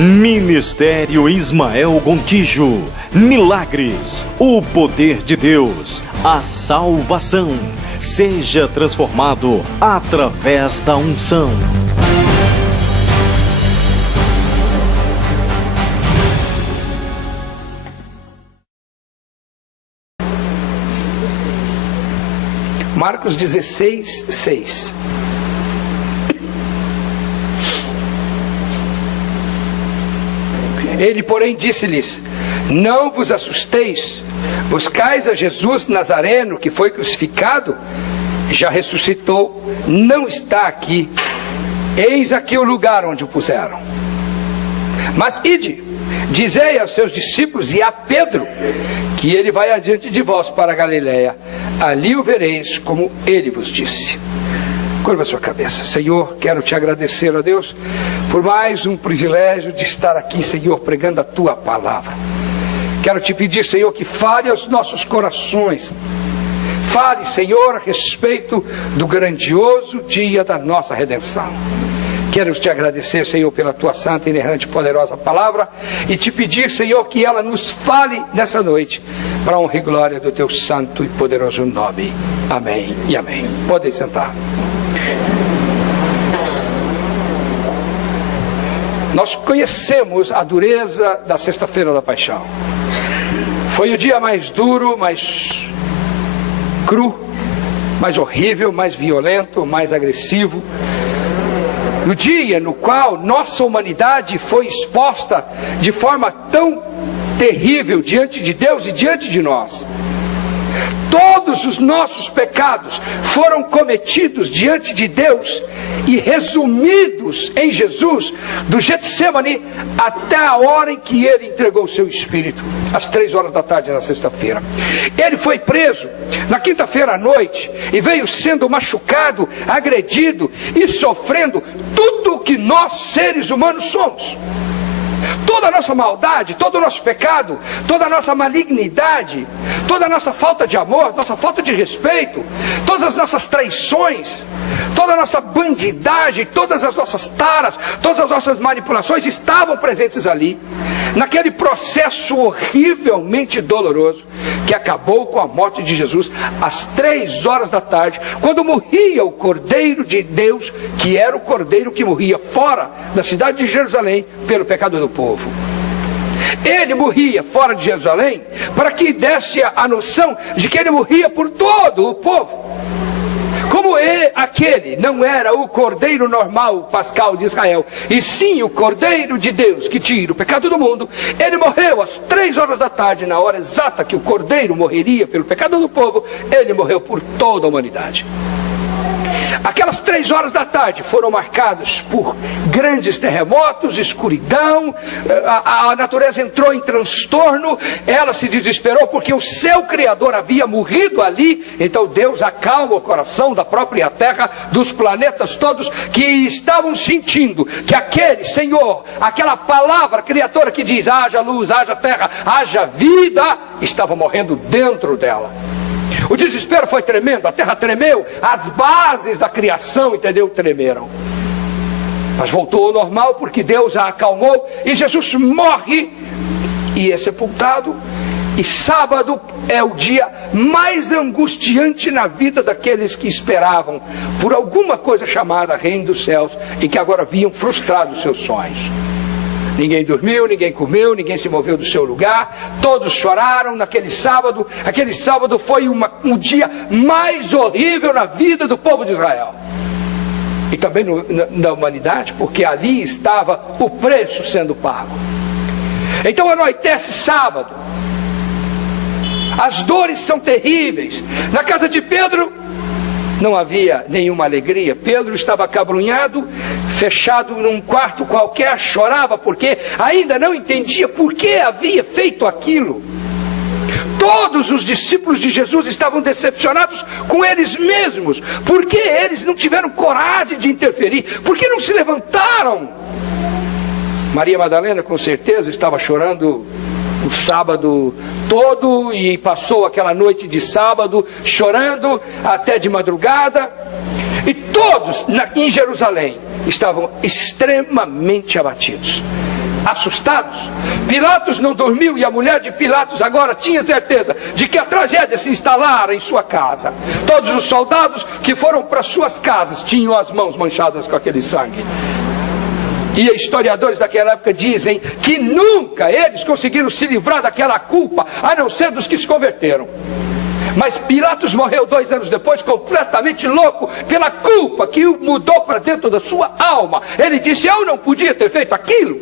Ministério Ismael Gontijo. Milagres, o poder de Deus, a salvação. Seja transformado através da unção. Marcos 16, 6. Ele, porém, disse-lhes: não vos assusteis, buscais a Jesus Nazareno, que foi crucificado, já ressuscitou, não está aqui, eis aqui o lugar onde o puseram. Mas ide, dizei aos seus discípulos e a Pedro, que ele vai adiante de vós para a Galiléia, ali o vereis como ele vos disse. Curva a sua cabeça. Senhor, quero te agradecer, ó Deus, por mais um privilégio de estar aqui, Senhor, pregando a tua palavra. Quero te pedir, Senhor, que fale aos nossos corações. Fale, Senhor, a respeito do grandioso dia da nossa redenção. Quero te agradecer, Senhor, pela tua santa, inerrante e poderosa palavra, e te pedir, Senhor, que ela nos fale nessa noite, para a honra e glória do teu santo e poderoso nome. Amém e amém. Podem sentar. Nós conhecemos a dureza da Sexta-feira da Paixão. Foi o dia mais duro, mais cru, mais horrível, mais violento, mais agressivo. No dia no qual nossa humanidade foi exposta de forma tão terrível diante de Deus e diante de nós. Todos os nossos pecados foram cometidos diante de Deus e resumidos em Jesus, do Getsemane até a hora em que ele entregou o seu espírito, às 3 horas da tarde na sexta-feira. Ele foi preso na quinta-feira à noite e veio sendo machucado, agredido e sofrendo tudo o que nós seres humanos somos. Toda a nossa maldade, todo o nosso pecado, toda a nossa malignidade, toda a nossa falta de amor, nossa falta de respeito, todas as nossas traições, toda a nossa bandidagem, todas as nossas taras, todas as nossas manipulações estavam presentes ali, naquele processo horrivelmente doloroso que acabou com a morte de Jesus às 3 horas da tarde, quando morria o Cordeiro de Deus, que era o Cordeiro que morria fora da cidade de Jerusalém pelo pecado do povo. Ele morria fora de Jerusalém para que desse a noção de que ele morria por todo o povo. Como aquele não era o Cordeiro normal, pascal de Israel, e sim o Cordeiro de Deus que tira o pecado do mundo, ele morreu às 3 horas da tarde, na hora exata que o Cordeiro morreria pelo pecado do povo, ele morreu por toda a humanidade. Aquelas 3 horas da tarde foram marcadas por grandes terremotos, escuridão, a natureza entrou em transtorno, ela se desesperou porque o seu Criador havia morrido ali. Então Deus acalma o coração da própria terra, dos planetas todos que estavam sentindo que aquele Senhor, aquela palavra criadora que diz haja luz, haja terra, haja vida, estava morrendo dentro dela. O desespero foi tremendo, a terra tremeu, as bases da criação, entendeu, tremeram. Mas voltou ao normal porque Deus a acalmou e Jesus morre e é sepultado. E sábado é o dia mais angustiante na vida daqueles que esperavam por alguma coisa chamada Reino dos Céus e que agora viam frustrados seus sonhos. Ninguém dormiu, ninguém comeu, ninguém se moveu do seu lugar, todos choraram naquele sábado. Aquele sábado foi o dia mais horrível na vida do povo de Israel. E também na humanidade, porque ali estava o preço sendo pago. Então anoitece sábado. As dores são terríveis. Na casa de Pedro não havia nenhuma alegria. Pedro estava acabrunhado, fechado num quarto qualquer, chorava porque ainda não entendia por que havia feito aquilo. Todos os discípulos de Jesus estavam decepcionados com eles mesmos, porque eles não tiveram coragem de interferir, porque não se levantaram. Maria Madalena com certeza estava chorando o sábado todo e passou aquela noite de sábado chorando até de madrugada. E todos em Jerusalém estavam extremamente abatidos. assustados. Pilatos não dormiu e a mulher de Pilatos agora tinha certeza de que a tragédia se instalara em sua casa. Todos os soldados que foram para suas casas tinham as mãos manchadas com aquele sangue. E historiadores daquela época dizem que nunca eles conseguiram se livrar daquela culpa, a não ser dos que se converteram. Mas Pilatos morreu 2 anos depois, completamente louco, pela culpa que o mudou para dentro da sua alma. Ele disse: eu não podia ter feito aquilo.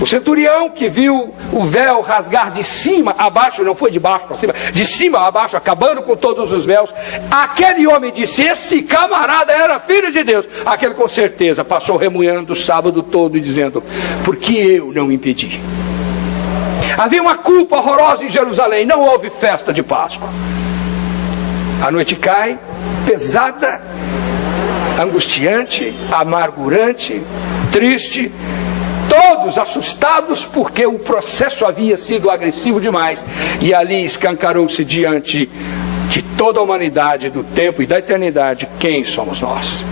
O centurião que viu o véu rasgar de cima a baixo, não foi de baixo para cima, de cima a baixo, acabando com todos os véus, aquele homem disse: esse camarada era filho de Deus. Aquele com certeza passou remoendo o sábado todo e dizendo: por que eu não impedi? Havia uma culpa horrorosa em Jerusalém, não houve festa de Páscoa. A noite cai, pesada, angustiante, amargurante, triste, todos assustados porque o processo havia sido agressivo demais. E ali escancarou-se diante de toda a humanidade, do tempo e da eternidade, quem somos nós.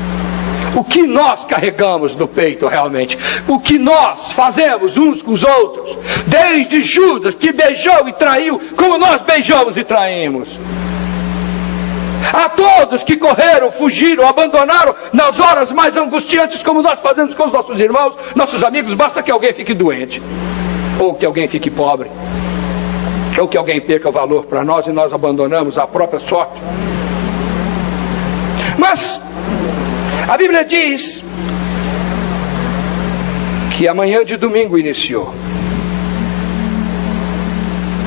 O que nós carregamos no peito realmente, o que nós fazemos uns com os outros, desde Judas que beijou e traiu, como nós beijamos e traímos. A todos que correram, fugiram, abandonaram nas horas mais angustiantes, como nós fazemos com os nossos irmãos, nossos amigos. Basta que alguém fique doente, ou que alguém fique pobre, ou que alguém perca o valor para nós e nós abandonamos a própria sorte. Mas a Bíblia diz que a manhã de domingo iniciou.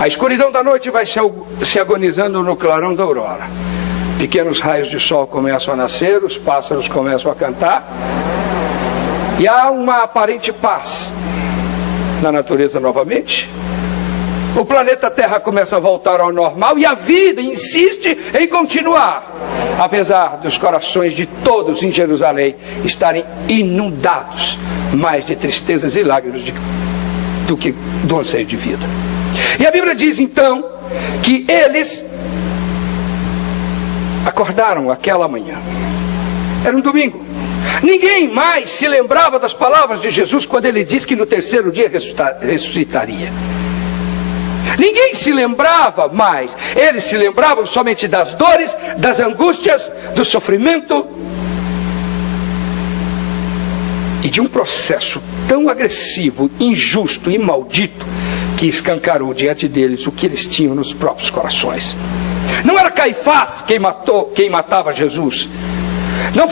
A escuridão da noite vai se agonizando no clarão da aurora. Pequenos raios de sol começam a nascer, os pássaros começam a cantar, e há uma aparente paz na natureza novamente. O planeta Terra começa a voltar ao normal e a vida insiste em continuar, apesar dos corações de todos em Jerusalém estarem inundados mais de tristezas e lágrimas do que do anseio de vida. E a Bíblia diz então que eles acordaram aquela manhã. Era um domingo. Ninguém mais se lembrava das palavras de Jesus quando ele disse que no terceiro dia ressuscitaria. Ninguém se lembrava mais. Eles se lembravam somente das dores, das angústias, do sofrimento e de um processo tão agressivo, injusto e maldito que escancarou diante deles o que eles tinham nos próprios corações. Não era Caifás quem matava Jesus. Não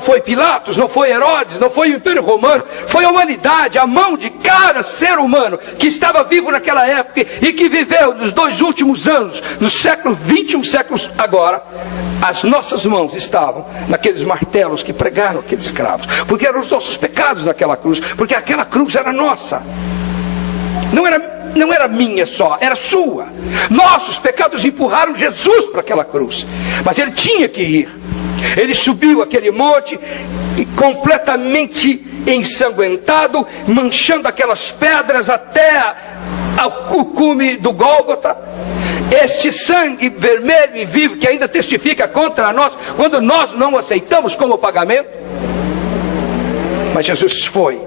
foi Pilatos, não foi Herodes, não foi o Império Romano, foi a humanidade, a mão de cada ser humano que estava vivo naquela época e que viveu nos 2 últimos anos, no século 21 séculos agora. As nossas mãos estavam naqueles martelos que pregaram aqueles cravos, porque eram os nossos pecados naquela cruz, porque aquela cruz era nossa. Não era minha só, era sua. Nossos pecados empurraram Jesus para aquela cruz, mas ele tinha que ir. Ele subiu aquele monte e completamente ensanguentado, manchando aquelas pedras até ao cume do Gólgota. Este sangue vermelho e vivo que ainda testifica contra nós quando nós não aceitamos como pagamento. Mas Jesus foi.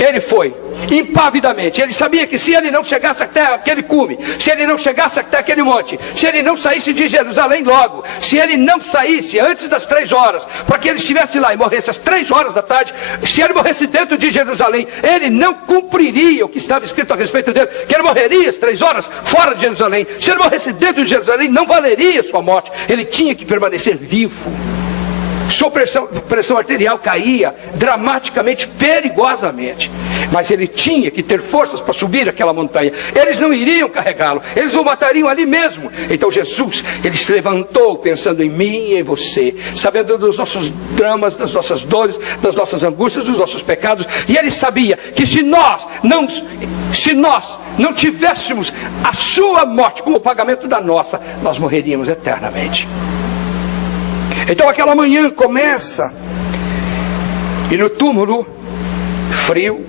Ele foi, impavidamente. Ele sabia que se ele não chegasse até aquele cume, se ele não chegasse até aquele monte, se ele não saísse de Jerusalém logo, se ele não saísse antes das 3 horas, para que ele estivesse lá e morresse às 3 horas da tarde, se ele morresse dentro de Jerusalém, ele não cumpriria o que estava escrito a respeito dele, que ele morreria às 3 horas fora de Jerusalém. Se ele morresse dentro de Jerusalém, não valeria sua morte. Ele tinha que permanecer vivo. Sua pressão arterial caía dramaticamente, perigosamente. Mas ele tinha que ter forças para subir aquela montanha. Eles não iriam carregá-lo, eles o matariam ali mesmo. Então Jesus, ele se levantou pensando em mim e em você, sabendo dos nossos dramas, das nossas dores, das nossas angústias, dos nossos pecados. E ele sabia que se nós não tivéssemos a sua morte como pagamento da nossa, nós morreríamos eternamente. Então aquela manhã começa, e no túmulo, frio,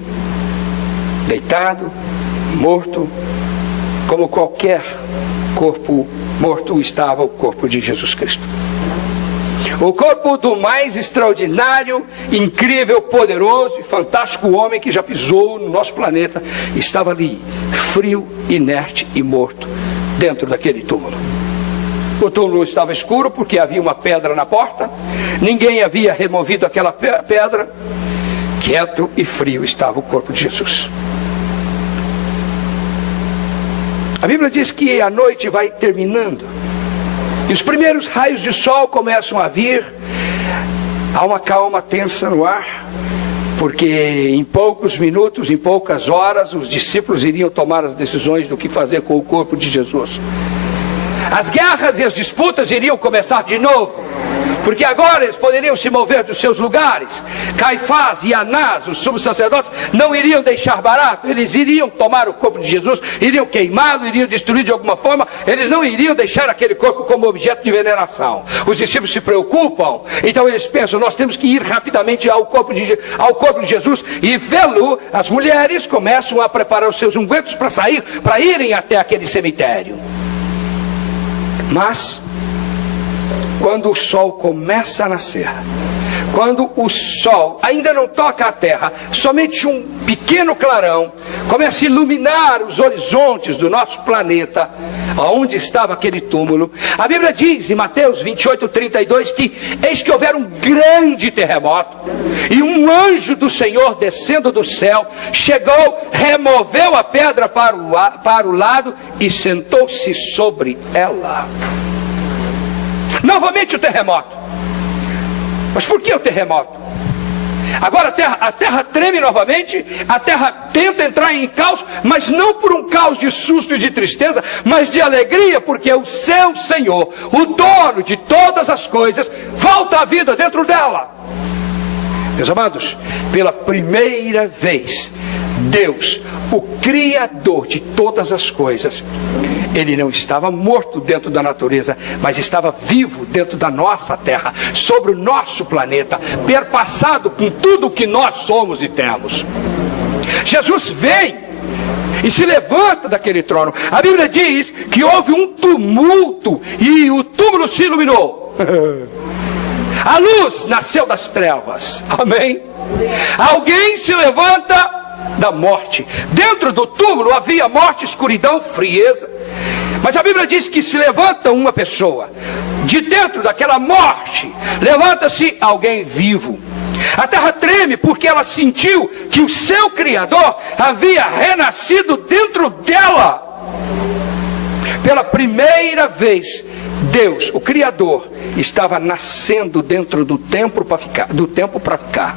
deitado, morto, como qualquer corpo morto estava o corpo de Jesus Cristo. O corpo do mais extraordinário, incrível, poderoso e fantástico homem que já pisou no nosso planeta estava ali, frio, inerte e morto, dentro daquele túmulo. O túmulo estava escuro porque havia uma pedra na porta, ninguém havia removido aquela pedra. Quieto e frio estava o corpo de Jesus. A Bíblia diz que a noite vai terminando e os primeiros raios de sol começam a vir. Há uma calma tensa no ar, porque em poucos minutos, em poucas horas, os discípulos iriam tomar as decisões do que fazer com o corpo de Jesus. As guerras e as disputas iriam começar de novo, porque agora eles poderiam se mover dos seus lugares. Caifás e Anás, os sumos sacerdotes, não iriam deixar barato. Eles iriam tomar o corpo de Jesus, iriam queimá-lo, iriam destruir de alguma forma. Eles não iriam deixar aquele corpo como objeto de veneração. Os discípulos se preocupam, então eles pensam, nós temos que ir rapidamente ao corpo de Jesus e vê-lo. As mulheres começam a preparar os seus ungüentos para irem até aquele cemitério. Mas quando o sol começa a nascer, quando o sol ainda não toca a terra, somente um pequeno clarão começa a iluminar os horizontes do nosso planeta, onde estava aquele túmulo. A Bíblia diz em Mateus 28:32 que eis que houver um grande terremoto, e um anjo do Senhor descendo do céu, chegou, removeu a pedra para o lado e sentou-se sobre ela. Novamente o terremoto. Mas por que o terremoto? Agora a terra treme novamente, a terra tenta entrar em caos, mas não por um caos de susto e de tristeza, mas de alegria, porque o seu Senhor, o dono de todas as coisas, volta à vida dentro dela. Meus amados, pela primeira vez, Deus, o Criador de todas as coisas, Ele não estava morto dentro da natureza, mas estava vivo dentro da nossa terra, sobre o nosso planeta, perpassado com tudo o que nós somos e temos. Jesus vem e se levanta daquele trono. A Bíblia diz que houve um tumulto e o túmulo se iluminou. A luz nasceu das trevas. Amém? Alguém se levanta da morte. Dentro do túmulo havia morte, escuridão, frieza. Mas a Bíblia diz que se levanta uma pessoa. De dentro daquela morte, levanta-se alguém vivo. A terra treme porque ela sentiu que o seu Criador havia renascido dentro dela. Pela primeira vez, Deus, o Criador, estava nascendo dentro do tempo para ficar.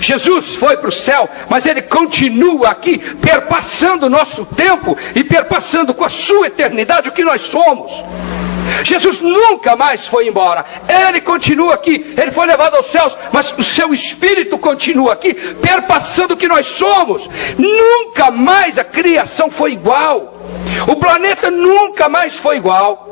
Jesus foi para o céu, mas Ele continua aqui, perpassando o nosso tempo e perpassando com a sua eternidade o que nós somos. Jesus nunca mais foi embora, Ele continua aqui. Ele foi levado aos céus, mas o seu Espírito continua aqui, perpassando o que nós somos. Nunca mais a criação foi igual, o planeta nunca mais foi igual,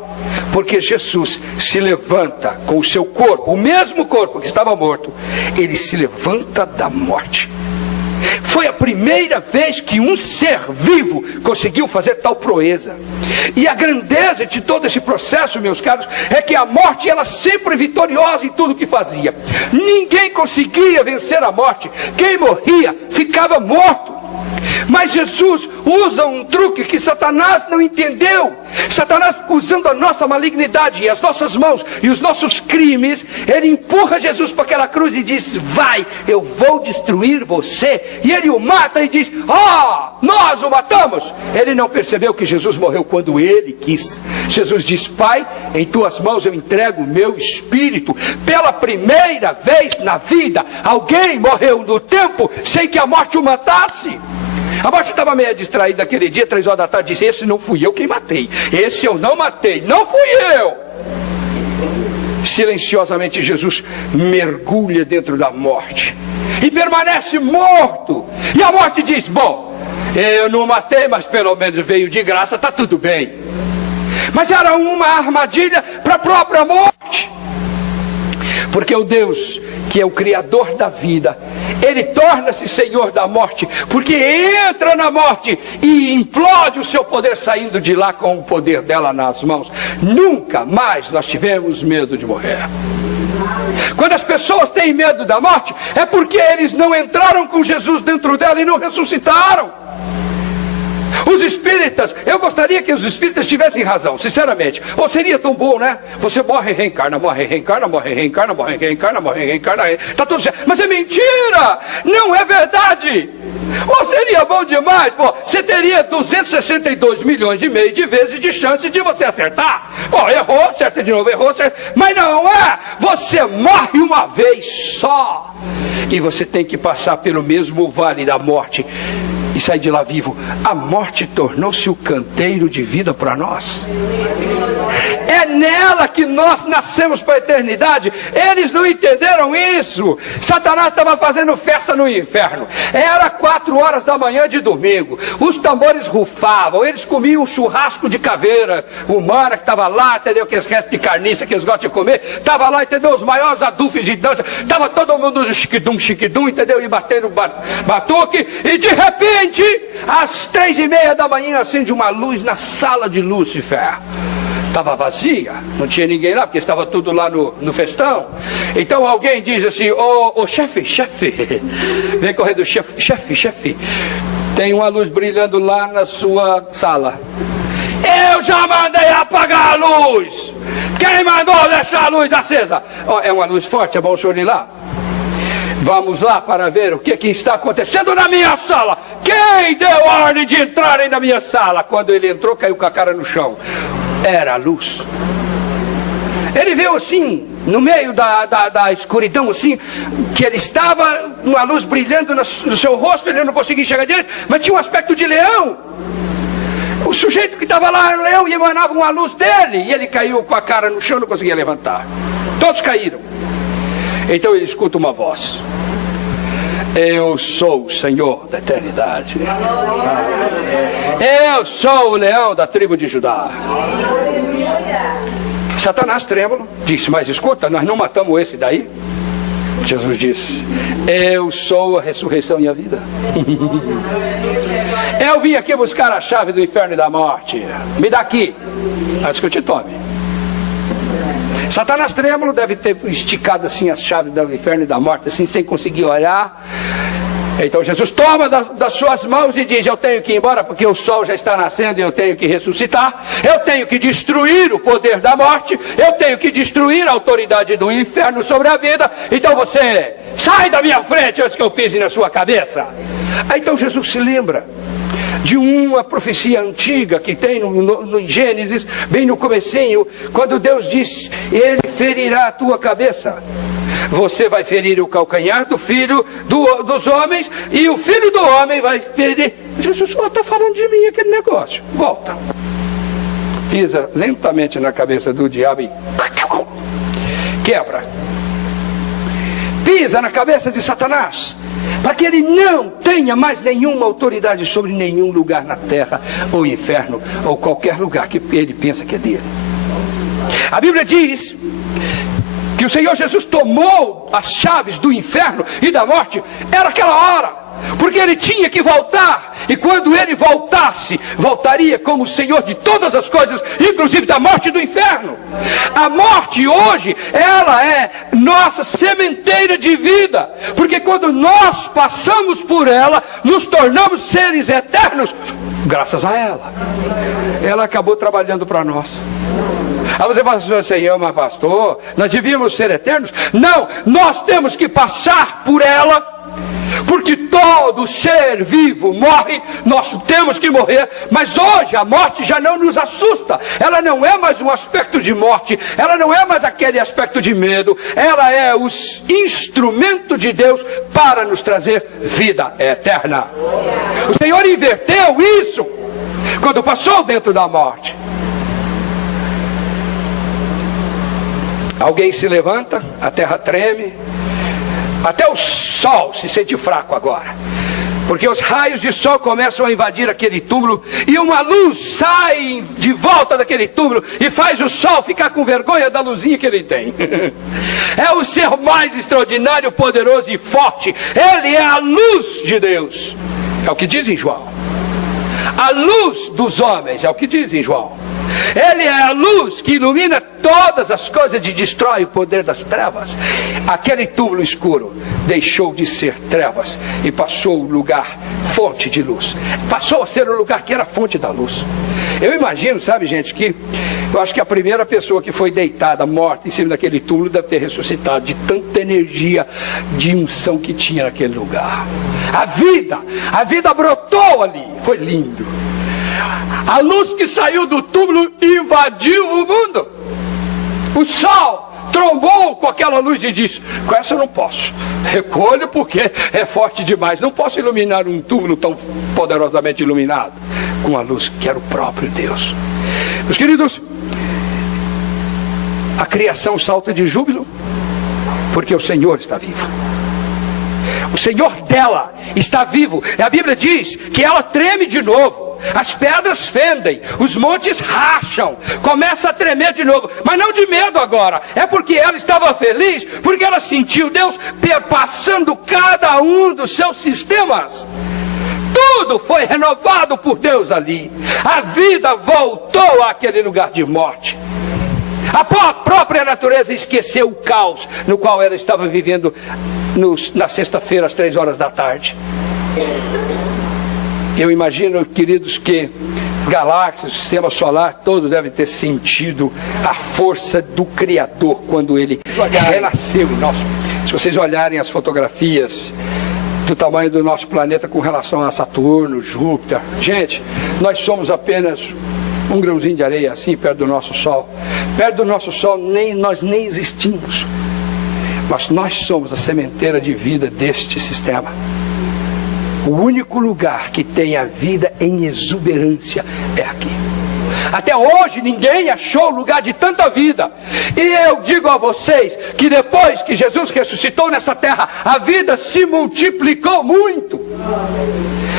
porque Jesus se levanta com o seu corpo, o mesmo corpo que estava morto. Ele se levanta da morte. Foi a primeira vez que um ser vivo conseguiu fazer tal proeza. E a grandeza de todo esse processo, meus caros, é que a morte, ela sempre vitoriosa em tudo que fazia. Ninguém conseguia vencer a morte. Quem morria ficava morto. Mas Jesus usa um truque que Satanás não entendeu. Satanás, usando a nossa malignidade e as nossas mãos e os nossos crimes, ele empurra Jesus para aquela cruz e diz: vai, eu vou destruir você. E ele o mata e diz: nós o matamos. Ele não percebeu que Jesus morreu quando ele quis. Jesus diz: Pai, em tuas mãos eu entrego o meu espírito. Pela primeira vez na vida, alguém morreu no tempo sem que a morte o matasse. A morte estava meio distraída aquele dia, 3 horas da tarde, disse: esse não fui eu quem matei, esse eu não matei, não fui eu. Silenciosamente Jesus mergulha dentro da morte e permanece morto. E a morte diz: bom, eu não matei, mas pelo menos veio de graça, está tudo bem. Mas era uma armadilha para a própria morte, porque o Deus que é o Criador da vida, Ele torna-se Senhor da morte, porque entra na morte e implode o seu poder, saindo de lá com o poder dela nas mãos. Nunca mais nós tivemos medo de morrer. Quando as pessoas têm medo da morte, é porque eles não entraram com Jesus dentro dela e não ressuscitaram. Os espíritas, eu gostaria que os espíritas tivessem razão, sinceramente. Ou seria tão bom, né? Você morre, reencarna, morre, reencarna, morre, reencarna, morre, reencarna, morre, reencarna. Está tudo certo. Mas é mentira! Não é verdade! Ou seria bom demais, pô. Você teria 262 milhões e meio de vezes de chance de você acertar. Pô, errou, acerta de novo, errou, acerta. Mas não é! Você morre uma vez só. E você tem que passar pelo mesmo vale da morte e sair de lá vivo. A morte tornou-se o canteiro de vida para nós. É nela que nós nascemos para a eternidade. Eles não entenderam isso. Satanás estava fazendo festa no inferno. Era 4 horas da manhã de domingo. Os tambores rufavam. Eles comiam um churrasco de caveira humana que estava lá, entendeu? Aqueles restos de carniça que eles gostam de comer. Estava lá, entendeu? Os maiores adufes de dança. Estava todo mundo no chiquidum, entendeu? E batendo batuque. E de repente, às 3:30 da manhã, acende uma luz na sala de Lúcifer. Estava vazia, não tinha ninguém lá, porque estava tudo lá no festão. Então alguém diz assim: ô chefe, vem correndo, chefe, tem uma luz brilhando lá na sua sala. Eu já mandei apagar a luz. Quem mandou deixar a luz acesa? É uma luz forte, é bom o senhor ir lá. Vamos lá para ver o que está acontecendo na minha sala. Quem deu ordem de entrarem na minha sala? Quando ele entrou, caiu com a cara no chão. Era a luz. Ele viu assim, no meio da escuridão, assim, que ele estava, uma luz brilhando no seu rosto, ele não conseguia enxergar direito, mas tinha um aspecto de leão. O sujeito que estava lá era um leão e emanava uma luz dele, e ele caiu com a cara no chão, não conseguia levantar. Todos caíram. Então ele escuta uma voz: eu sou o Senhor da eternidade. Eu sou o leão da tribo de Judá. Satanás, trêmulo, disse: mas escuta, nós não matamos esse daí? Jesus disse: eu sou a ressurreição e a vida. Eu vim aqui buscar a chave do inferno e da morte. Me dá aqui, antes que eu te tome. Satanás trêmulo deve ter esticado assim as chaves do inferno e da morte, assim, sem conseguir olhar. Então Jesus toma das suas mãos e diz: eu tenho que ir embora porque o sol já está nascendo e eu tenho que ressuscitar. Eu tenho que destruir o poder da morte. Eu tenho que destruir a autoridade do inferno sobre a vida. Então você sai da minha frente antes que eu pise na sua cabeça. Aí então Jesus se lembra de uma profecia antiga que tem no Gênesis, bem no comecinho, quando Deus diz: ele ferirá a tua cabeça. Você vai ferir o calcanhar do filho dos homens, e o filho do homem vai ferir. Jesus está falando de mim aquele negócio. Volta. Pisa lentamente na cabeça do diabo e quebra. Pisa na cabeça de Satanás, para que ele não tenha mais nenhuma autoridade sobre nenhum lugar na terra, ou inferno, ou qualquer lugar que ele pensa que é dele. A Bíblia diz que o Senhor Jesus tomou as chaves do inferno e da morte. Era aquela hora, porque ele tinha que voltar. E quando ele voltasse, voltaria como o Senhor de todas as coisas, inclusive da morte e do inferno. A morte hoje, ela é nossa sementeira de vida, porque quando nós passamos por ela, nos tornamos seres eternos, graças a ela. Ela acabou trabalhando para nós. Aí você fala assim: mas pastor, nós devíamos ser eternos? Não, nós temos que passar por ela. Porque todo ser vivo morre, nós temos que morrer, mas hoje a morte já não nos assusta. Ela não é mais um aspecto de morte, ela não é mais aquele aspecto de medo, ela é o instrumento de Deus para nos trazer vida eterna. O Senhor inverteu isso quando passou dentro da morte. Alguém se levanta, a terra treme. Até o sol se sente fraco agora, porque os raios de sol começam a invadir aquele túmulo, e uma luz sai de volta daquele túmulo e faz o sol ficar com vergonha da luzinha que ele tem. É o ser mais extraordinário, poderoso e forte. Ele é a luz de Deus, é o que diz em João. A luz dos homens, é o que diz em João. Ele é a luz que ilumina todas as coisas e destrói o poder das trevas. Aquele túmulo escuro deixou de ser trevas e passou o lugar fonte de luz. Passou a ser o lugar que era fonte da luz. Eu imagino, sabe, gente, que eu acho que a primeira pessoa que foi deitada, morta em cima daquele túmulo deve ter ressuscitado de tanta energia de unção que tinha naquele lugar. A vida brotou ali. Foi lindo. A luz que saiu do túmulo invadiu o mundo. O sol trombou com aquela luz e disse: com essa eu não posso, recolho porque é forte demais, não posso iluminar um túmulo tão poderosamente iluminado com a luz que era o próprio Deus. Meus queridos, a criação salta de júbilo porque o Senhor está vivo. O Senhor dela está vivo. E a Bíblia diz que ela treme de novo. As pedras fendem, os montes racham, começa a tremer de novo, mas não de medo agora, é porque ela estava feliz, porque ela sentiu Deus perpassando cada um dos seus sistemas. Tudo foi renovado por Deus ali. A vida voltou àquele lugar de morte. A própria natureza esqueceu o caos no qual ela estava vivendo na sexta-feira às 3 horas da tarde. Eu imagino, queridos, que galáxias, o sistema solar todo deve ter sentido a força do Criador quando ele renasceu em nós. Se vocês olharem as fotografias do tamanho do nosso planeta com relação a Saturno, Júpiter, gente, nós somos apenas um grãozinho de areia assim perto do nosso Sol. Perto do nosso Sol nós nem existimos. Mas nós somos a sementeira de vida deste sistema. O único lugar que tem a vida em exuberância é aqui. Até hoje ninguém achou lugar de tanta vida. E eu digo a vocês que depois que Jesus ressuscitou nessa terra, a vida se multiplicou muito.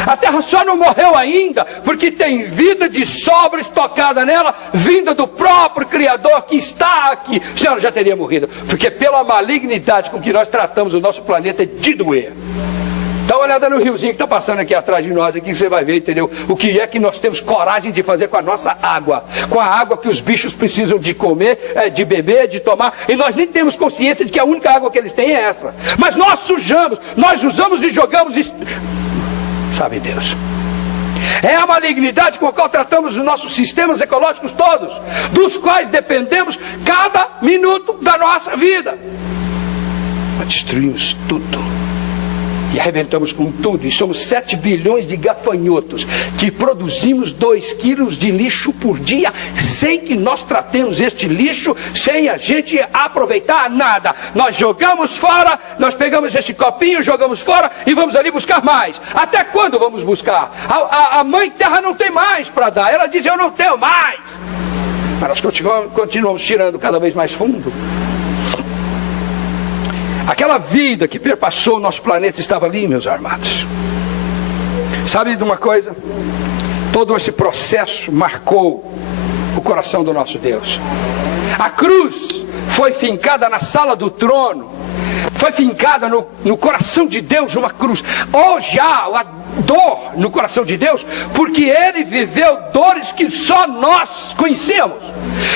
A terra só não morreu ainda porque tem vida de sobra estocada nela, vinda do próprio Criador que está aqui. Senão ela já teria morrido, porque pela malignidade com que nós tratamos o nosso planeta é de doer. Dá uma olhada no riozinho que está passando aqui atrás de nós, aqui você vai ver, entendeu? O que é que nós temos coragem de fazer com a nossa água. Com a água que os bichos precisam de comer, de beber, de tomar. E nós nem temos consciência de que a única água que eles têm é essa. Mas nós sujamos, nós usamos e jogamos. Sabe Deus? É a malignidade com a qual tratamos os nossos sistemas ecológicos todos, dos quais dependemos cada minuto da nossa vida. Nós destruímos tudo. E arrebentamos com tudo, e somos 7 bilhões de gafanhotos que produzimos 2 quilos de lixo por dia, sem que nós tratemos este lixo, sem a gente aproveitar nada. Nós jogamos fora, nós pegamos esse copinho, jogamos fora e vamos ali buscar mais. Até quando vamos buscar? A Mãe Terra não tem mais para dar, ela diz: eu não tenho mais. Mas nós continuamos tirando cada vez mais fundo. Aquela vida que perpassou o nosso planeta estava ali, meus amados. Sabe de uma coisa? Todo esse processo marcou o coração do nosso Deus. A cruz foi fincada na sala do trono. Foi fincada no coração de Deus uma cruz. Hoje há a dor no coração de Deus, porque Ele viveu dores que só nós conhecemos.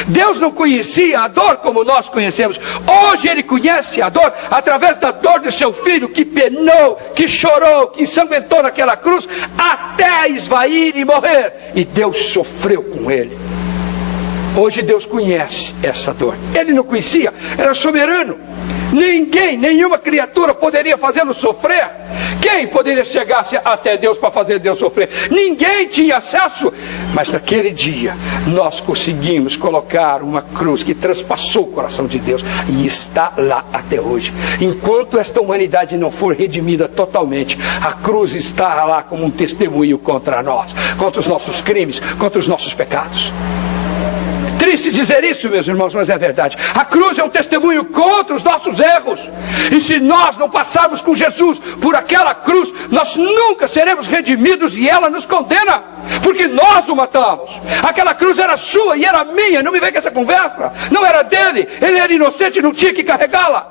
Deus não conhecia a dor como nós conhecemos. Hoje Ele conhece a dor através da dor do seu Filho, que penou, que chorou, que ensanguentou naquela cruz até esvair e morrer. E Deus sofreu com Ele. Hoje Deus conhece essa dor. Ele não conhecia, era soberano. Ninguém, nenhuma criatura poderia fazê-lo sofrer. Quem poderia chegar até Deus para fazer Deus sofrer? Ninguém tinha acesso. Mas naquele dia nós conseguimos colocar uma cruz que transpassou o coração de Deus e está lá até hoje. Enquanto esta humanidade não for redimida totalmente, a cruz está lá como um testemunho contra nós, contra os nossos crimes, contra os nossos pecados. Triste dizer isso, meus irmãos, mas é verdade. A cruz é um testemunho contra os nossos erros. E se nós não passarmos com Jesus por aquela cruz, nós nunca seremos redimidos e ela nos condena. Porque nós o matamos. Aquela cruz era sua e era minha. Não me vem com essa conversa. Não era dele. Ele era inocente e não tinha que carregá-la.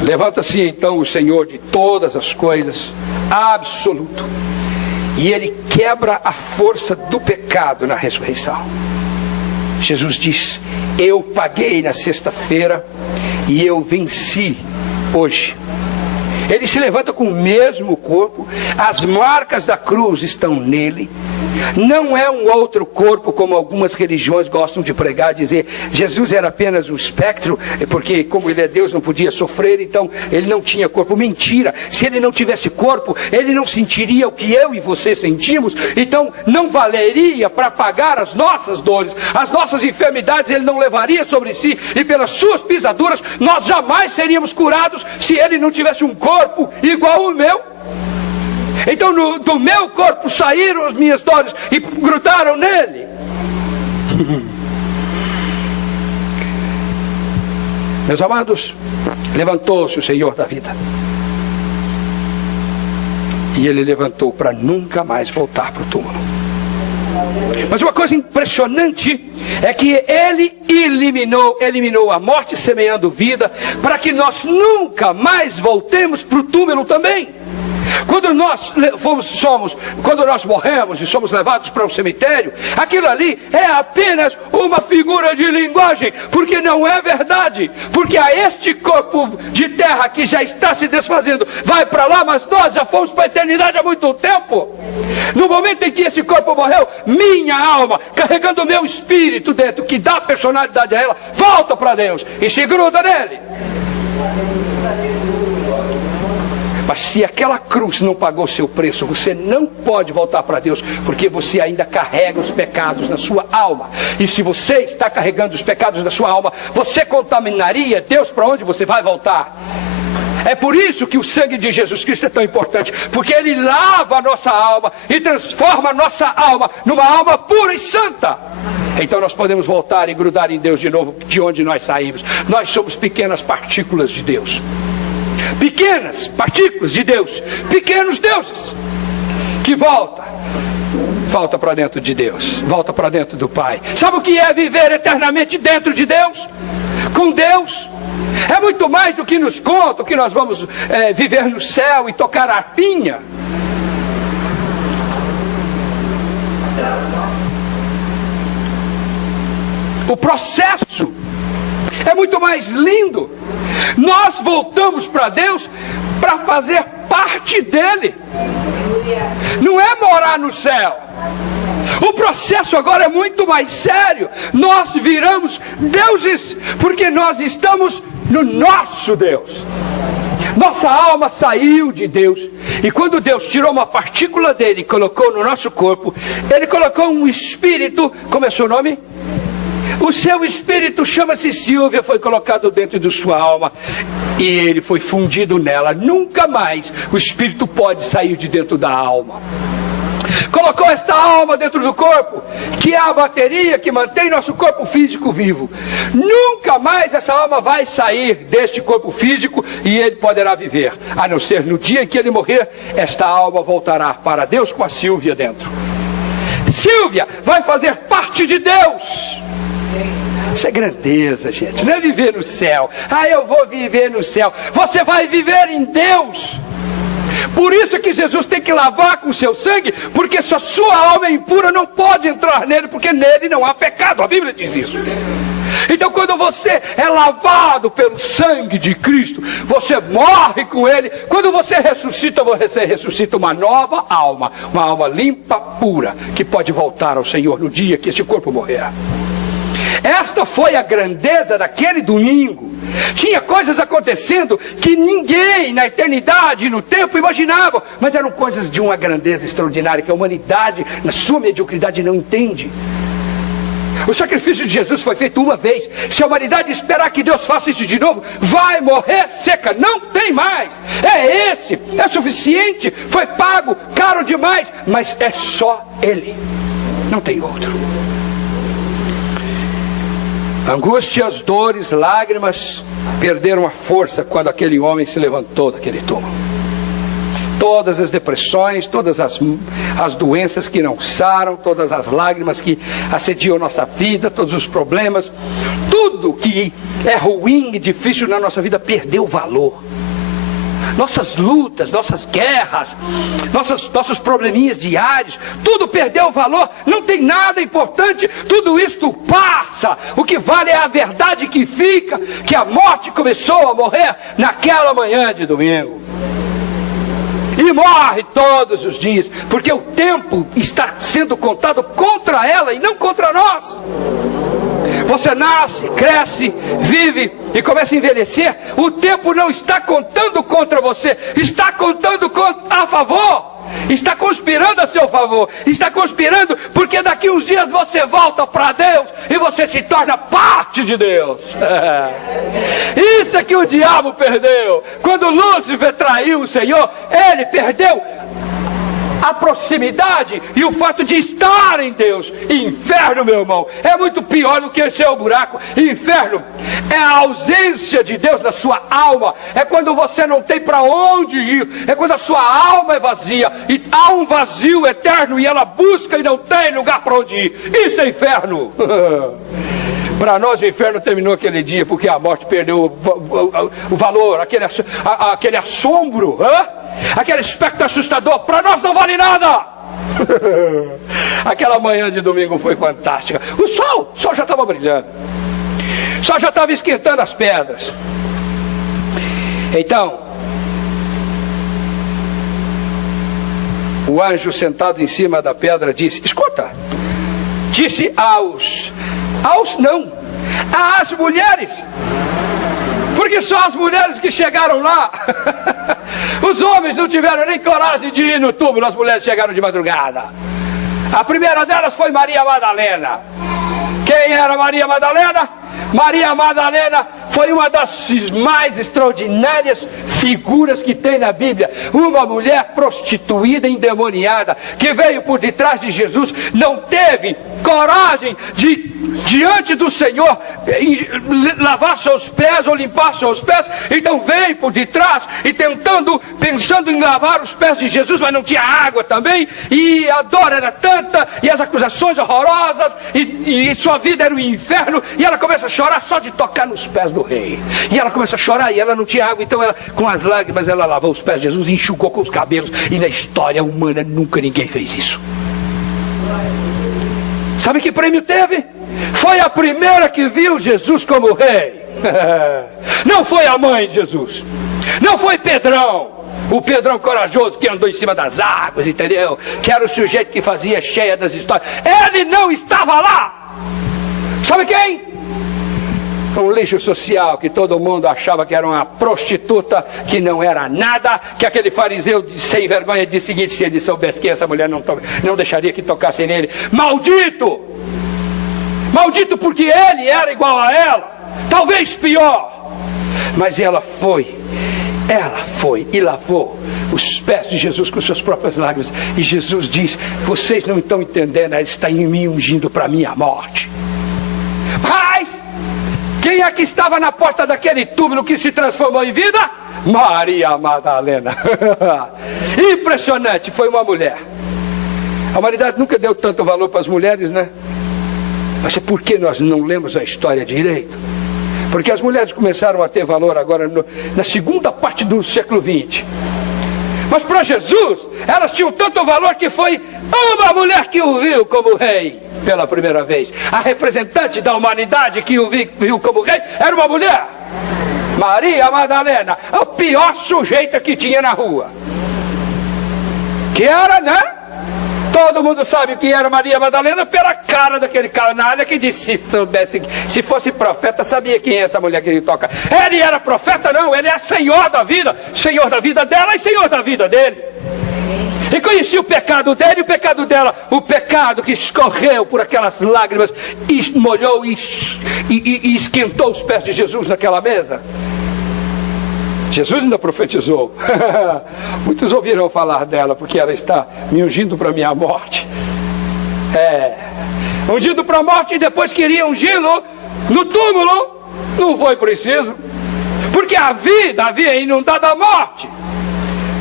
Levanta-se então o Senhor de todas as coisas, absoluto. E ele quebra a força do pecado na ressurreição. Jesus diz: eu paguei na sexta-feira e eu venci hoje. Ele se levanta com o mesmo corpo, as marcas da cruz estão nele. Não é um outro corpo como algumas religiões gostam de pregar, dizer Jesus era apenas um espectro, porque como ele é Deus não podia sofrer, então ele não tinha corpo. Mentira! Se ele não tivesse corpo, ele não sentiria o que eu e você sentimos, então não valeria para pagar as nossas dores, as nossas enfermidades ele não levaria sobre si, e pelas suas pisaduras nós jamais seríamos curados se ele não tivesse um corpo igual ao meu. Então do meu corpo saíram as minhas dores e grudaram nele. Meus amados, levantou-se o Senhor da vida. E ele levantou para nunca mais voltar para o túmulo. Mas uma coisa impressionante é que ele eliminou a morte semeando vida, para que nós nunca mais voltemos para o túmulo também. Quando nós morremos e somos levados para o cemitério, aquilo ali é apenas uma figura de linguagem, porque não é verdade, porque a este corpo de terra que já está se desfazendo, vai para lá, mas nós já fomos para a eternidade há muito tempo. No momento em que esse corpo morreu, minha alma, carregando o meu espírito dentro, que dá personalidade a ela, volta para Deus e se gruda nele. Mas se aquela cruz não pagou seu preço, você não pode voltar para Deus, porque você ainda carrega os pecados na sua alma. E se você está carregando os pecados na sua alma, você contaminaria Deus. Para onde você vai voltar? É por isso que o sangue de Jesus Cristo é tão importante, porque ele lava a nossa alma e transforma a nossa alma numa alma pura e santa. Então nós podemos voltar e grudar em Deus de novo, de onde nós saímos. Nós somos pequenas partículas de Deus. Pequenas partículas de Deus, pequenos deuses, que volta para dentro de Deus, volta para dentro do Pai. Sabe o que é viver eternamente dentro de Deus? Com Deus? É muito mais do que nos contam, que nós vamos viver no céu e tocar a harpinha. O processo é muito mais lindo. Nós voltamos para Deus para fazer parte dele. Não é morar no céu. O processo agora é muito mais sério. Nós viramos deuses porque nós estamos no nosso Deus. Nossa alma saiu de Deus. E quando Deus tirou uma partícula dele e colocou no nosso corpo, ele colocou um espírito. Como é seu nome? O seu espírito chama-se Silvia, foi colocado dentro de sua alma e ele foi fundido nela. Nunca mais o espírito pode sair de dentro da alma. Colocou esta alma dentro do corpo, que é a bateria que mantém nosso corpo físico vivo. Nunca mais essa alma vai sair deste corpo físico e ele poderá viver, a não ser no dia em que ele morrer, esta alma voltará para Deus com a Silvia dentro. Silvia vai fazer parte de Deus. Isso é grandeza, gente. Não é viver no céu. Eu vou viver no céu. Você vai viver em Deus. Por isso que Jesus tem que lavar com o seu sangue, porque se a sua alma é impura, não pode entrar nele, porque nele não há pecado. A Bíblia diz isso. Então quando você é lavado pelo sangue de Cristo, você morre com ele. Quando você ressuscita uma nova alma, uma alma limpa, pura, que pode voltar ao Senhor no dia que esse corpo morrer. Esta foi a grandeza daquele domingo. Tinha coisas acontecendo que ninguém na eternidade e no tempo imaginava, mas eram coisas de uma grandeza extraordinária que a humanidade, na sua mediocridade, não entende. O sacrifício de Jesus foi feito uma vez. Se a humanidade esperar que Deus faça isso de novo, vai morrer seca. Não tem mais. É esse, é suficiente. Foi pago, caro demais, mas é só Ele. Não tem outro. Angústias, dores, lágrimas perderam a força quando aquele homem se levantou daquele túmulo. Todas as depressões, todas as doenças que não saram, todas as lágrimas que assediam nossa vida, todos os problemas, tudo que é ruim e difícil na nossa vida perdeu valor. nossas lutas, nossas guerras, nossos probleminhas diários, tudo perdeu valor, não tem nada importante, tudo isto passa. O que vale é a verdade que fica, que a morte começou a morrer naquela manhã de domingo. E morre todos os dias, porque o tempo está sendo contado contra ela e não contra nós. Você nasce, cresce, vive e começa a envelhecer. O tempo não está contando contra você, está contando a favor. Está conspirando a seu favor. Está conspirando porque daqui uns dias você volta para Deus e você se torna parte de Deus. Isso é que o diabo perdeu. Quando Lúcifer traiu o Senhor, ele perdeu a proximidade e o fato de estar em Deus. Inferno, meu irmão, é muito pior do que esse é o buraco. Inferno é a ausência de Deus na sua alma. É quando você não tem para onde ir. É quando a sua alma é vazia e há um vazio eterno e ela busca e não tem lugar para onde ir. Isso é inferno. Para nós o inferno terminou aquele dia porque a morte perdeu o valor, aquele assombro, aquele aspecto assustador. Para nós não vale nada. Aquela manhã de domingo foi fantástica. O sol já estava brilhando, o sol já estava esquentando as pedras. Então, o anjo sentado em cima da pedra disse: escuta, disse às mulheres, porque só as mulheres que chegaram lá. Os homens não tiveram nem coragem de ir no túmulo, as mulheres chegaram de madrugada. A primeira delas foi Maria Madalena. Quem era Maria Madalena? Maria Madalena foi uma das mais extraordinárias figuras que tem na Bíblia. Uma mulher prostituída, endemoniada, que veio por detrás de Jesus, não teve coragem de, diante do Senhor, lavar seus pés ou limpar seus pés. Então veio por detrás e pensando em lavar os pés de Jesus, mas não tinha água também. E a dor era tanta, e as acusações horrorosas, e sua vida era um inferno. E ela começa a chorar só de tocar nos pés do rei. E ela começa a chorar e ela não tinha água, então ela, com as lágrimas, ela lavou os pés de Jesus e enxugou com os cabelos. E na história humana nunca ninguém fez isso. Sabe que prêmio teve? Foi a primeira que viu Jesus como rei. Não foi a mãe de Jesus, não foi Pedrão, o Pedrão corajoso que andou em cima das águas, entendeu? Que era o sujeito que fazia cheia das histórias. Ele não estava lá. Sabe quem? Um lixo social que todo mundo achava que era uma prostituta, que não era nada, que aquele fariseu sem vergonha disse o seguinte: se ele soubesse que essa mulher não deixaria que tocassem nele. Maldito! Maldito porque ele era igual a ela, talvez pior. Mas ela foi e lavou os pés de Jesus com suas próprias lágrimas. E Jesus diz: vocês não estão entendendo, ela está em mim ungindo para mim a morte. Mas quem é que estava na porta daquele túmulo que se transformou em vida? Maria Madalena. Impressionante, foi uma mulher. A humanidade nunca deu tanto valor para as mulheres, né? Mas é porque nós não lemos a história direito. Porque as mulheres começaram a ter valor agora na segunda parte do século XX. Mas para Jesus, elas tinham tanto valor que foi uma mulher que o viu como rei pela primeira vez. A representante da humanidade que o viu como rei era uma mulher. Maria Madalena, a pior sujeita que tinha na rua. Que era, né? Todo mundo sabe que era Maria Madalena pela cara daquele canalha que disse, se soubesse, se fosse profeta, sabia quem é essa mulher que ele toca. Ele era profeta? Não, ele é senhor da vida dela e senhor da vida dele. E conhecia o pecado dele e o pecado dela, o pecado que escorreu por aquelas lágrimas e molhou e esquentou os pés de Jesus naquela mesa. Jesus ainda profetizou. Muitos ouviram falar dela, porque ela está me ungindo para a minha morte. Ungindo para a morte, e depois queria ungí-lo no túmulo. Não foi preciso, porque a vida havia inundado a morte.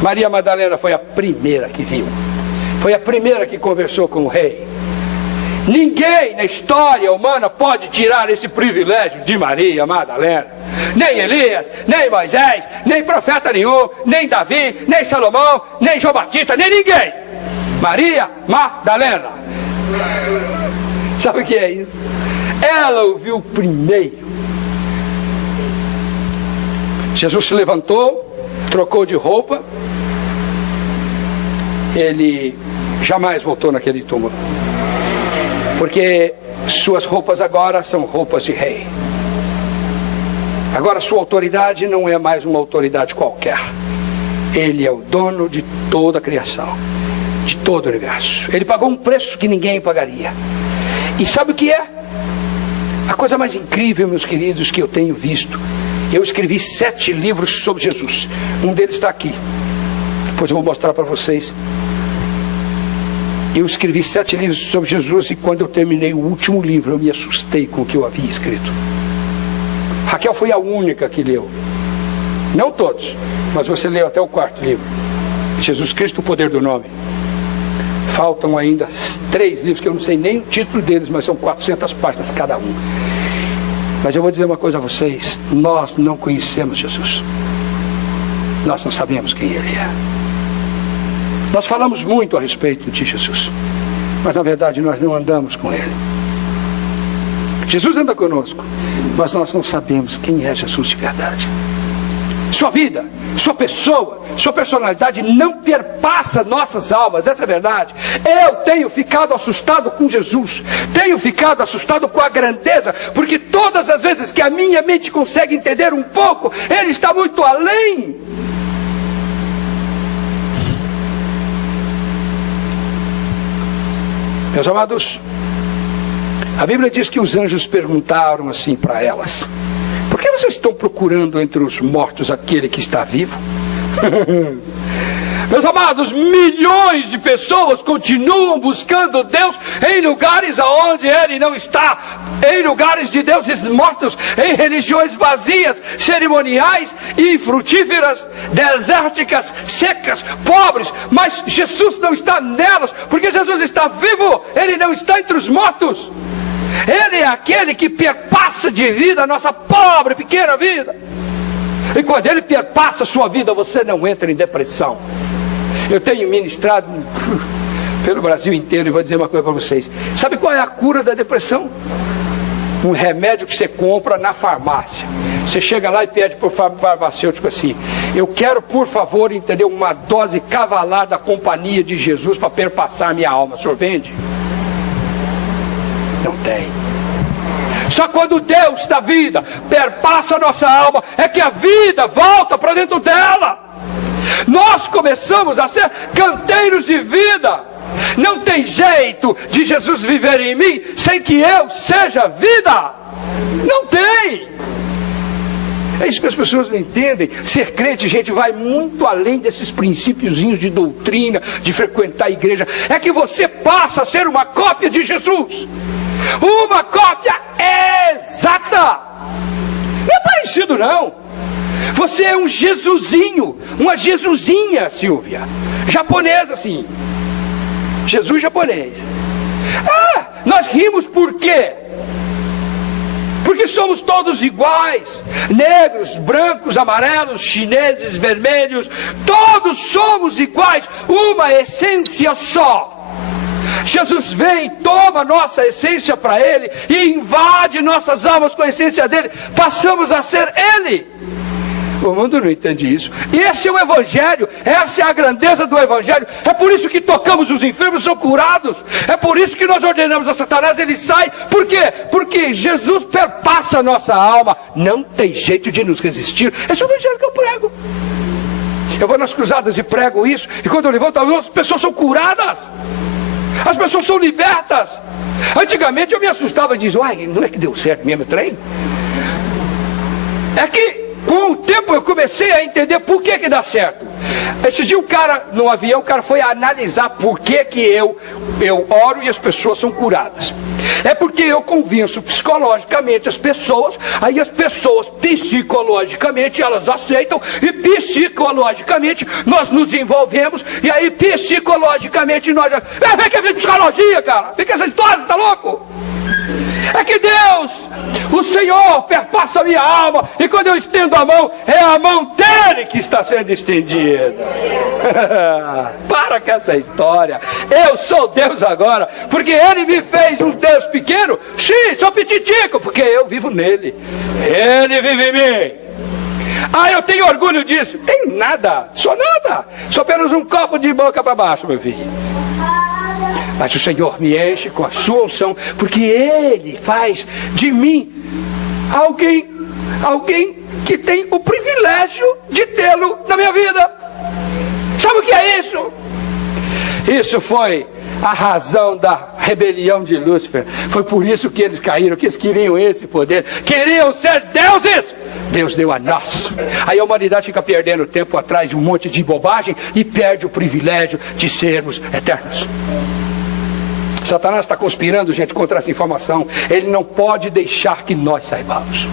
Maria Madalena foi a primeira que viu. Foi a primeira que conversou com o rei. Ninguém na história humana pode tirar esse privilégio de Maria Madalena. Nem Elias, nem Moisés, nem profeta nenhum, nem Davi, nem Salomão, nem João Batista, nem ninguém. Maria Madalena. Sabe o que é isso? Ela ouviu primeiro. Jesus se levantou, trocou de roupa. Ele jamais voltou naquele túmulo, porque suas roupas agora são roupas de rei. Agora sua autoridade não é mais uma autoridade qualquer. Ele é o dono de toda a criação, de todo o universo. Ele pagou um preço que ninguém pagaria. E sabe o que é? A coisa mais incrível, meus queridos, que eu tenho visto. Eu escrevi 7 livros sobre Jesus. Um deles está aqui. Depois eu vou mostrar para vocês. Eu escrevi 7 livros sobre Jesus e quando eu terminei o último livro, eu me assustei com o que eu havia escrito. Raquel foi a única que leu. Não todos, mas você leu até o 4º livro. Jesus Cristo, o poder do nome. Faltam ainda 3 livros que eu não sei nem o título deles, mas são 400 páginas cada um. Mas eu vou dizer uma coisa a vocês: nós não conhecemos Jesus. Nós não sabemos quem Ele é. Nós falamos muito a respeito de Jesus, mas na verdade nós não andamos com Ele. Jesus anda conosco, mas nós não sabemos quem é Jesus de verdade. Sua vida, sua pessoa, sua personalidade não perpassa nossas almas, essa é a verdade. Eu tenho ficado assustado com Jesus, tenho ficado assustado com a grandeza, porque todas as vezes que a minha mente consegue entender um pouco, Ele está muito além. Meus amados, a Bíblia diz que os anjos perguntaram assim para elas: por que vocês estão procurando entre os mortos aquele que está vivo? Meus amados, milhões de pessoas continuam buscando Deus em lugares aonde Ele não está, em lugares de deuses mortos, em religiões vazias, cerimoniais e infrutíferas, desérticas, secas, pobres, mas Jesus não está nelas, porque Jesus está vivo, Ele não está entre os mortos. Ele é aquele que perpassa de vida a nossa pobre, pequena vida. E quando Ele perpassa a sua vida, você não entra em depressão. Eu tenho ministrado pelo Brasil inteiro e vou dizer uma coisa para vocês. Sabe qual é a cura da depressão? Um remédio que você compra na farmácia. Você chega lá e pede para o farmacêutico assim: eu quero, por favor, entendeu, uma dose cavalar da companhia de Jesus para perpassar a minha alma. O senhor vende? Não tem. Só quando Deus da vida perpassa a nossa alma é que a vida volta para dentro dela. Nós começamos a ser canteiros de vida. Não tem jeito de Jesus viver em mim sem que eu seja vida. Não tem. É isso que as pessoas não entendem. Ser crente, gente, vai muito além desses princípiozinhos de doutrina, de frequentar a igreja. É que você passa a ser uma cópia de Jesus. Uma cópia exata. Não é parecido, não. Você é um Jesusinho, uma Jesusinha, Silvia. Japonesa, assim. Jesus japonês. Ah, nós rimos por quê? Porque somos todos iguais. Negros, brancos, amarelos, chineses, vermelhos. Todos somos iguais. Uma essência só. Jesus vem, toma nossa essência para Ele e invade nossas almas com a essência dEle. Passamos a ser Ele. O mundo não entende isso. E esse é o Evangelho. Essa é a grandeza do Evangelho. É por isso que tocamos os enfermos, são curados. É por isso que nós ordenamos a Satanás, ele sai. Por quê? Porque Jesus perpassa a nossa alma. Não tem jeito de nos resistir. Esse é o Evangelho que eu prego. Eu vou nas cruzadas e prego isso. E quando eu levanto a mão, as pessoas são curadas. As pessoas são libertas. Antigamente eu me assustava e dizia: uai, não é que deu certo mesmo o trem? É que com o tempo eu comecei a entender por que dá certo. Esse dia no avião, o cara foi analisar por que eu oro e as pessoas são curadas. É porque eu convenço psicologicamente as pessoas, aí as pessoas psicologicamente elas aceitam, e psicologicamente nós nos envolvemos, e aí psicologicamente nós... Vem que é psicologia, cara! Vem que essa história, você tá louco? É que Deus, o Senhor, perpassa a minha alma, e quando eu estendo a mão, é a mão dele que está sendo estendida. Para com essa história. Eu sou Deus agora, porque ele me fez um Deus pequeno. Sim, sou petitico, porque eu vivo nele. Ele vive em mim. Ah, eu tenho orgulho disso. Tem nada, sou nada. Sou apenas um copo de boca para baixo, meu filho. Mas o Senhor me enche com a sua unção, porque Ele faz de mim alguém que tem o privilégio de tê-lo na minha vida. Sabe o que é isso? Isso foi a razão da rebelião de Lúcifer. Foi por isso que eles caíram, que eles queriam esse poder, queriam ser deuses. Deus deu a nós. Aí a humanidade fica perdendo tempo atrás de um monte de bobagem e perde o privilégio de sermos eternos. Satanás está conspirando, gente, contra essa informação. Ele não pode deixar que nós saibamos.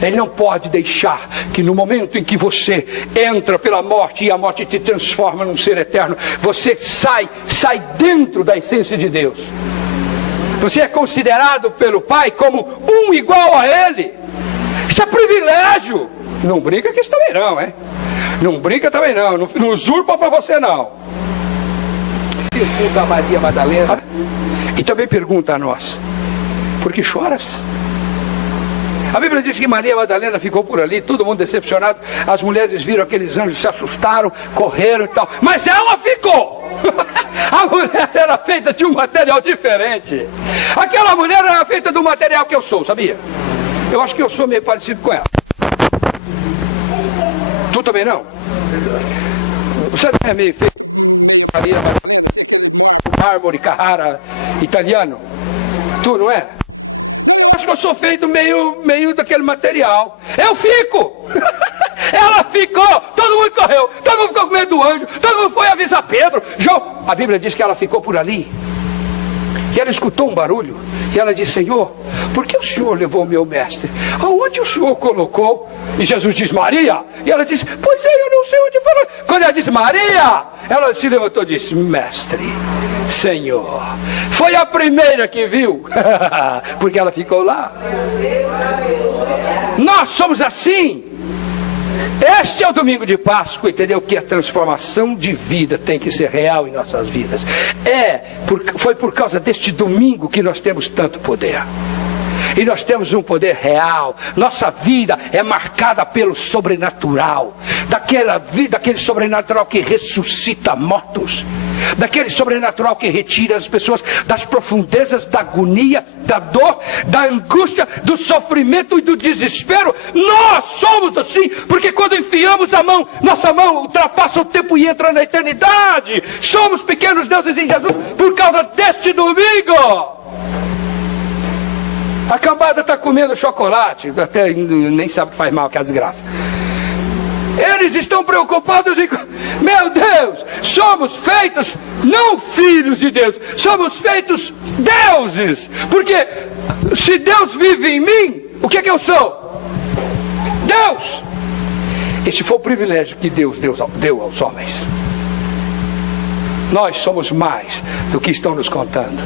Ele não pode deixar que no momento em que você entra pela morte e a morte te transforma num ser eterno, você sai dentro da essência de Deus. Você é considerado pelo Pai como um igual a Ele. Isso é privilégio. Não brinca que isso também não, é? Não brinca também não. Não usurpa para você não. Pergunta a Maria Madalena e também pergunta a nós: por que choras? A Bíblia diz que Maria Madalena ficou por ali, todo mundo decepcionado. As mulheres viram aqueles anjos, se assustaram, correram e tal, mas ela ficou. A mulher era feita de um material diferente. Aquela mulher era feita do material que eu sou, sabia? Eu acho que eu sou meio parecido com ela. Tu também não? Você não é meio feito Maria Madalena, mármore, Carrara, italiano? Tu não é? Acho que eu sou feito meio daquele material. Eu fico! Ela ficou! Todo mundo correu! Todo mundo ficou com medo do anjo! Todo mundo foi avisar Pedro! João! A Bíblia diz que ela ficou por ali. E ela escutou um barulho. E ela disse: Senhor, por que o Senhor levou o meu mestre? Aonde o Senhor colocou? E Jesus diz: Maria! E ela disse: pois é, eu não sei onde foi. Quando ela disse Maria, ela se levantou e disse: mestre, Senhor. Foi a primeira que viu. Porque ela ficou lá. Nós somos assim. Este é o domingo de Páscoa, entendeu? Que a transformação de vida tem que ser real em nossas vidas. Foi por causa deste domingo que nós temos tanto poder. E nós temos um poder real. Nossa vida é marcada pelo sobrenatural. Daquele sobrenatural que ressuscita mortos. Daquele sobrenatural que retira as pessoas das profundezas da agonia, da dor, da angústia, do sofrimento e do desespero. Nós somos assim, porque quando enfiamos a mão, nossa mão ultrapassa o tempo e entra na eternidade. Somos pequenos deuses em Jesus por causa deste domingo. A cambada está comendo chocolate, até nem sabe que faz mal, que é a desgraça. Eles estão preocupados em... Meu Deus, somos feitos não filhos de Deus, somos feitos deuses. Porque se Deus vive em mim, o que é que eu sou? Deus. Esse foi o privilégio que Deus deu aos homens. Nós somos mais do que estão nos contando.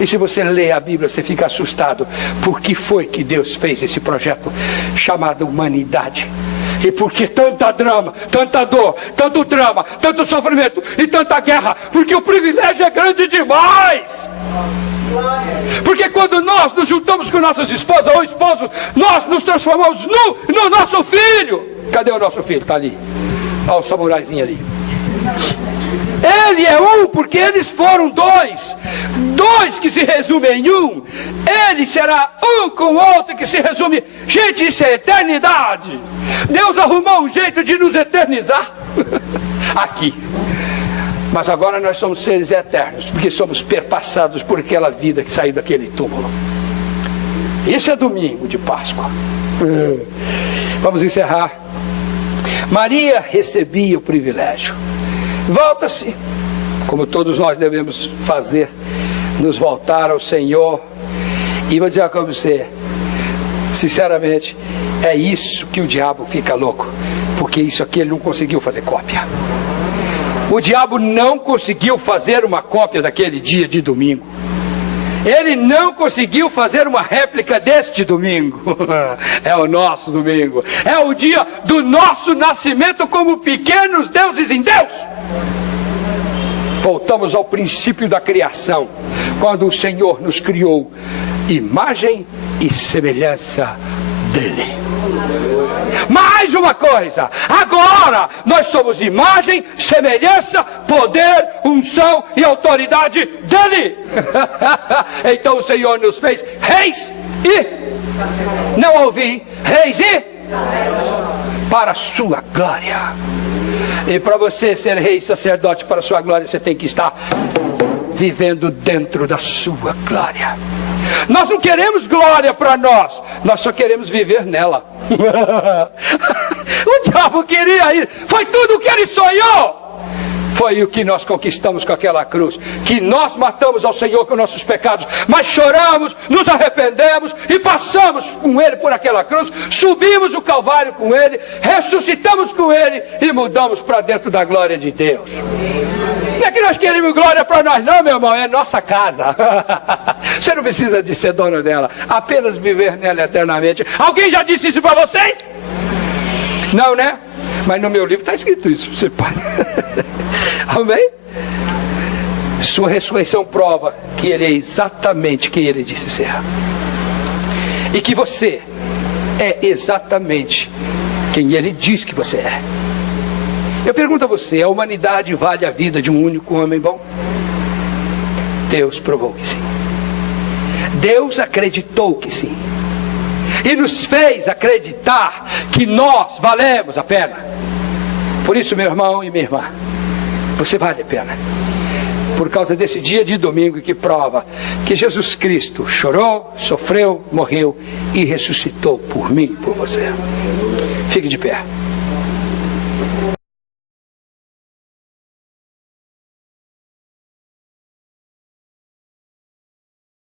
E se você lê a Bíblia, você fica assustado. Por que foi que Deus fez esse projeto chamado humanidade? E por que tanta drama, tanta dor, tanto drama, tanto sofrimento e tanta guerra? Porque o privilégio é grande demais. Porque quando nós nos juntamos com nossas esposas ou esposos, nós nos transformamos no nosso filho. Cadê o nosso filho? Está ali. Olha o samuraizinho ali. Ele é um porque eles foram dois. Dois que se resumem em um. Ele será um com o outro que se resume. Gente, isso é eternidade. Deus arrumou um jeito de nos eternizar aqui. Mas agora nós somos seres eternos, porque somos perpassados por aquela vida que saiu daquele túmulo. Isso é domingo de Páscoa. Vamos encerrar. Maria recebia o privilégio. Volta-se, como todos nós devemos fazer, nos voltar ao Senhor. E vou dizer para você, sinceramente, é isso que o diabo fica louco, porque isso aqui ele não conseguiu fazer cópia. O diabo não conseguiu fazer uma cópia daquele dia de domingo. Ele não conseguiu fazer uma réplica deste domingo. É o nosso domingo. É o dia do nosso nascimento como pequenos deuses em Deus. Voltamos ao princípio da criação, quando o Senhor nos criou, imagem e semelhança dele. Mais uma coisa, agora nós somos imagem, semelhança, poder, unção e autoridade dele. Então o Senhor nos fez reis e, não ouvi, reis e para a sua glória. E para você ser rei e sacerdote para a sua glória, você tem que estar vivendo dentro da sua glória. Nós não queremos glória para nós, nós só queremos viver nela. O diabo queria ir, foi tudo o que ele sonhou. Foi o que nós conquistamos com aquela cruz, que nós matamos ao Senhor com nossos pecados, mas choramos, nos arrependemos e passamos com Ele por aquela cruz, subimos o Calvário com Ele, ressuscitamos com Ele e mudamos para dentro da glória de Deus. Não é que nós queremos glória para nós não, meu irmão, é nossa casa. Você não precisa de ser dono dela, apenas viver nela eternamente. Alguém já disse isso para vocês? Não, né? Mas no meu livro está escrito isso, você pode. Amém? Sua ressurreição prova que Ele é exatamente quem Ele disse ser. E que você é exatamente quem Ele diz que você é. Eu pergunto a você, a humanidade vale a vida de um único homem bom? Deus provou que sim. Deus acreditou que sim. E nos fez acreditar que nós valemos a pena. Por isso, meu irmão e minha irmã, você vale a pena. Por causa desse dia de domingo que prova que Jesus Cristo chorou, sofreu, morreu e ressuscitou por mim e por você. Fique de pé.